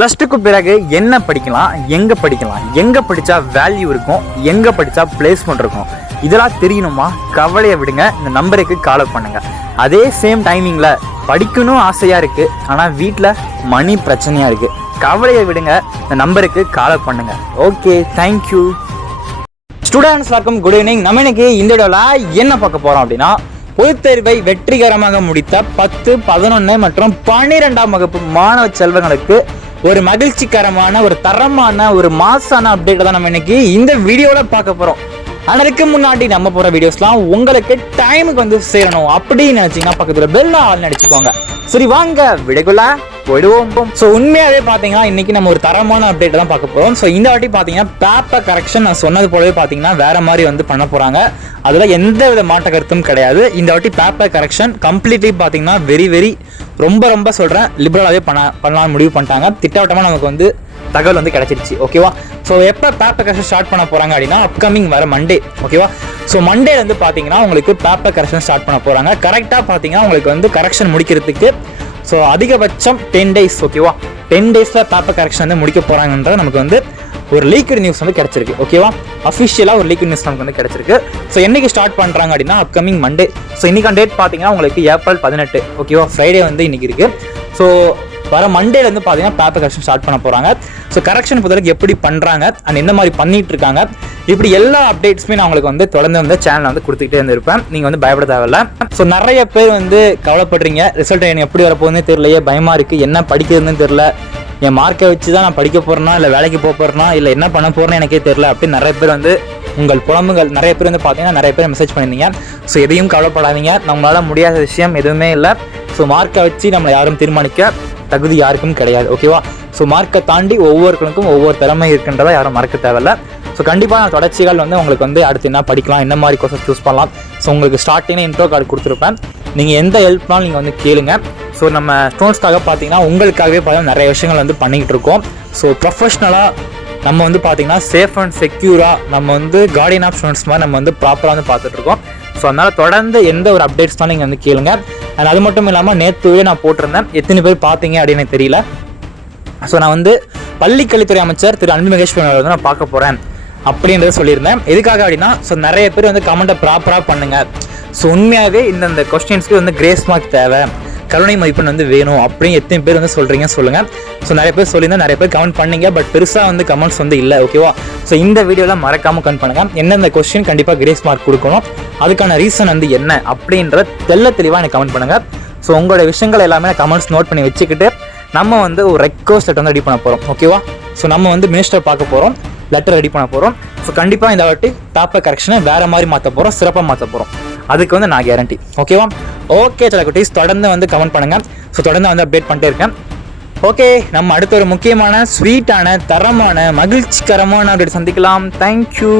+2க்கு பிறகு என்ன படிக்கலாம், எங்க படிச்சா வேல்யூ இருக்கும், எங்க படிச்சா பிளேஸ்மெண்ட் இருக்கும், இதெல்லாம் தெரியணுமா? கவலையை விடுங்க, இந்த நம்பருக்கு கால் பண்ணுங்க. அதே சேம் டைமிங்ல படிக்கணும் ஆசையா இருக்கு, ஆனா வீட்டில் மணி பிரச்சனையா இருக்கு. கவலையை விடுங்க, இந்த நம்பருக்கு கால் பண்ணுங்க. Okay, thank you. ஸ்டூடெண்ட்ஸ் எல்லாருக்கும் குட் ஈவினிங். நம்ம இன்னைக்கு இந்த வீடியோவில் என்ன பார்க்க போறோம் அப்படின்னா, பொதுத் தேர்வை வெற்றிகரமாக முடித்த 10, 11 மற்றும் 12ஆம் வகுப்பு மாணவ செல்வங்களுக்கு ஒரு மகிழ்ச்சிகரமான, ஒரு தரமான, ஒரு மாசான அப்டேட் தான் நம்ம இன்னைக்கு இந்த வீடியோல பார்க்க போறோம். அதுக்கு முன்னாடி நம்ம போற வீடியோஸ்லாம் உங்களுக்கு டைமுக்கு வந்து சேரணும் அப்படின்னு நினைச்சீங்கன்னா பக்கத்துல பெல் ஆல் அடிச்சுக்கோங்க. சரி, வாங்க வீடியோக்குள்ள போயிடுவோம். ஸோ உண்மையாவே பாத்தீங்கன்னா இன்னைக்கு நம்ம ஒரு தரமான அப்டேட் தான் பார்க்க போறோம். ஸோ இந்த வாட்டி பாத்தீங்கன்னா பேப்பர் கரெக்ஷன் நான் சொன்னது போலவே பாத்தீங்கன்னா வேற மாதிரி வந்து பண்ண போறாங்க. அதுல எந்த வித மாற்ற கருத்தும் கிடையாது. இந்த வாட்டி பேப்பர் கரெக்ஷன் கம்ப்ளீட்லி பாத்தீங்கன்னா வெரி ரொம்ப சொல்றேன், லிபரலாவே பண்ணலாம் முடிவு பண்ணிட்டாங்க. திட்டவட்டமா நமக்கு வந்து தகவல் வந்து கிடைச்சிருச்சு. ஓகேவா? ஸோ எப்போ பேப்பர் கரெக்ஷன் ஸ்டார்ட் பண்ண போறாங்க அப்படின்னா அப்கமிங் வர மண்டே. ஓகேவா? ஸோ மண்டேல இருந்து பாத்தீங்கன்னா உங்களுக்கு பேப்பர் கரெக்ஷன் ஸ்டார்ட் பண்ண போறாங்க. கரெக்டா பாத்தீங்கன்னா உங்களுக்கு வந்து கரெக்ஷன் முடிக்கிறதுக்கு ஸோ அதிகபட்சம் 10 days. ஓகேவா? 10 daysல பேப்பர் கரெக்ஷன் வந்து முடிக்க போறாங்கன்றது நமக்கு வந்து ஒரு லீக்டு நியூஸ் வந்து கிடைச்சிருக்கு. ஓகேவா? அஃபிஷியலா ஒரு லீக்டு நியூஸ் நமக்கு வந்து கிடைச்சிருக்கு. ஸோ என்னைக்கு ஸ்டார்ட் பண்றாங்க அப்படின்னா அப்கமிங் மண்டே. ஸோ இன்னைக்கு டேட் பாத்தீங்கன்னா உங்களுக்கு ஏப்ரல் 18. ஓகேவா? ஃப்ரைடே வந்து இன்னைக்கு இருக்கு. ஸோ வர மண்டேல இருந்து பாத்தீங்கன்னா பேப்பர் கரெக்ஷன் ஸ்டார்ட் பண்ண போறாங்க. ஸோ கரெக்ஷன் பொறுத்தவரைக்கும் எப்படி பண்றாங்க அண்ட் என்ன மாதிரி பண்ணிட்டு இருக்காங்க, இப்படி எல்லா அப்டேட்ஸுமே நான் உங்களுக்கு வந்து தொடர்ந்து வந்து சேனல் வந்து கொடுத்துக்கிட்டே இருந்திருப்பேன். நீங்க வந்து பயப்பட தேவையில்ல. ஸோ நிறைய பேர் வந்து கவலைப்படுறீங்க, ரிசல்ட் எனக்கு எப்படி வரப்போகுதுன்னு தெரியலையே, பயமா இருக்கு, என்ன படிக்கிறதுன்னு தெரியல, என் மார்க்கை வச்சு தான் நான் படிக்க போறேன்னா இல்லை வேலைக்கு போக போறேன்னா இல்லை என்ன பண்ண போறேன்னு எனக்கே தெரியல அப்படின்னு நிறைய பேர் வந்து உங்கள் புலம்புகள் நிறைய பேர் வந்து பார்த்தீங்கன்னா நிறைய பேர் மெசேஜ் பண்ணியிருந்தீங்க. ஸோ எதையும் கவலைப்படாதீங்க, நம்மளால முடியாத விஷயம் எதுவுமே இல்லை. ஸோ மார்க்கை வச்சு நம்மளை யாரும் தீர்மானிக்க தகுதி யாருக்கும் கிடையாது. ஓகேவா? ஸோ மார்க்கை தாண்டி ஒவ்வொருத்தருக்கும் ஒவ்வொரு திறமை இருக்குன்றதை யாரும் மறக்க தேவையில்ல. ஸோ கண்டிப்பாக நான் தொடர்ச்சிகள் வந்து உங்களுக்கு வந்து அடுத்து என்ன படிக்கலாம், என்ன மாதிரி கோர்சஸ் சூஸ் பண்ணலாம், ஸோ உங்களுக்கு ஸ்டார்டிங்காக இன்ட்ரோ கார்டு கொடுத்துருப்பேன். நீங்கள் எந்த ஹெல்ப்னாலும் நீங்கள் வந்து கேளுங்க. ஸோ நம்ம ஸ்டூடெண்ட்ஸ்க்காக பார்த்தீங்கன்னா உங்களுக்காகவே பார்த்தீங்கன்னா நிறைய விஷயங்கள் வந்து பண்ணிக்கிட்டு இருக்கோம். ஸோ ப்ரொஃபஷ்னலாக நம்ம வந்து பார்த்தீங்கன்னா சேஃப் அண்ட் செக்யூராக நம்ம வந்து கார்டியன் ஆஃப் ஸ்டூடெண்ட்ஸ் மாதிரி நம்ம வந்து ப்ராப்பராக வந்து பார்த்துட்ருக்கோம். ஸோ அதனால் தொடர்ந்து எந்த ஒரு அப்டேட்ஸ்னாலும் நீங்கள் வந்து கேளுங்க. அண்ட் அது மட்டும் இல்லாமல் நேற்றுவே நான் போட்டிருந்தேன், எத்தனை பேர் பார்த்தீங்க அப்படின்னு எனக்கு தெரியல. ஸோ நான் வந்து பள்ளிக்கல்வித்துறை அமைச்சர் திரு அன்பில் மகேஷ் வந்து நான் பார்க்க போகிறேன் அப்படின்றத சொல்லியிருந்தேன். எதுக்காக அப்படின்னா ஸோ நிறைய பேர் வந்து கமெண்ட்டை ப்ராப்பராக பண்ணுங்க. ஸோ உண்மையாகவே இந்த கொஸ்டின்ஸ்க்கு வந்து கிரேஸ் மார்க் தேவை, கருணை மதிப்பெண் வந்து வேணும் அப்படின்னு எத்தனை பேர் வந்து சொல்கிறீங்க சொல்லுங்கள். ஸோ நிறைய பேர் சொல்லியிருந்தேன், நிறைய பேர் கமெண்ட் பண்ணீங்க, பட் பெருசாக வந்து கமெண்ட்ஸ் வந்து இல்லை. ஓகேவா? ஸோ இந்த வீடியோவில் மறக்காமல் கமெண்ட் பண்ணுங்கள், எந்தெந்த கொஸ்டின் கண்டிப்பாக கிரேஸ் மார்க் கொடுக்கணும், அதுக்கான ரீசன் வந்து என்ன அப்படின்றத தெளிவாக எனக்கு கமெண்ட் பண்ணுங்கள். ஸோ உங்களோட விஷயங்கள் எல்லாமே நான் கமெண்ட்ஸ் நோட் பண்ணி வச்சுக்கிட்டு நம்ம வந்து ஒரு ரெக்வஸ்ட் லெட்டர் வந்து ரெடி பண்ண போகிறோம். ஓகேவா? ஸோ நம்ம வந்து மினிஸ்டர் பார்க்க போகிறோம், லெட்டர் ரெடி பண்ண போகிறோம். ஸோ கண்டிப்பாக இந்த வாட்டி பேப்பர் கரெக்ஷனை வேறு மாதிரி மாற்ற போகிறோம், சிறப்பாக மாற்ற போகிறோம். அதுக்கு வந்து நான் கேரண்டி. ஓகேவா? ஓகே சில குட்டீஸ், தொடர்ந்து வந்து கமெண்ட் பண்ணுங்கள். ஸோ தொடர்ந்து வந்து அப்டேட் பண்ணிட்டே இருக்கேன். ஓகே, நம்ம அடுத்த ஒரு முக்கியமான, ஸ்வீட்டான, தரமான, மகிழ்ச்சிகரமான அப்டேட் சந்திக்கலாம். தேங்க்யூ.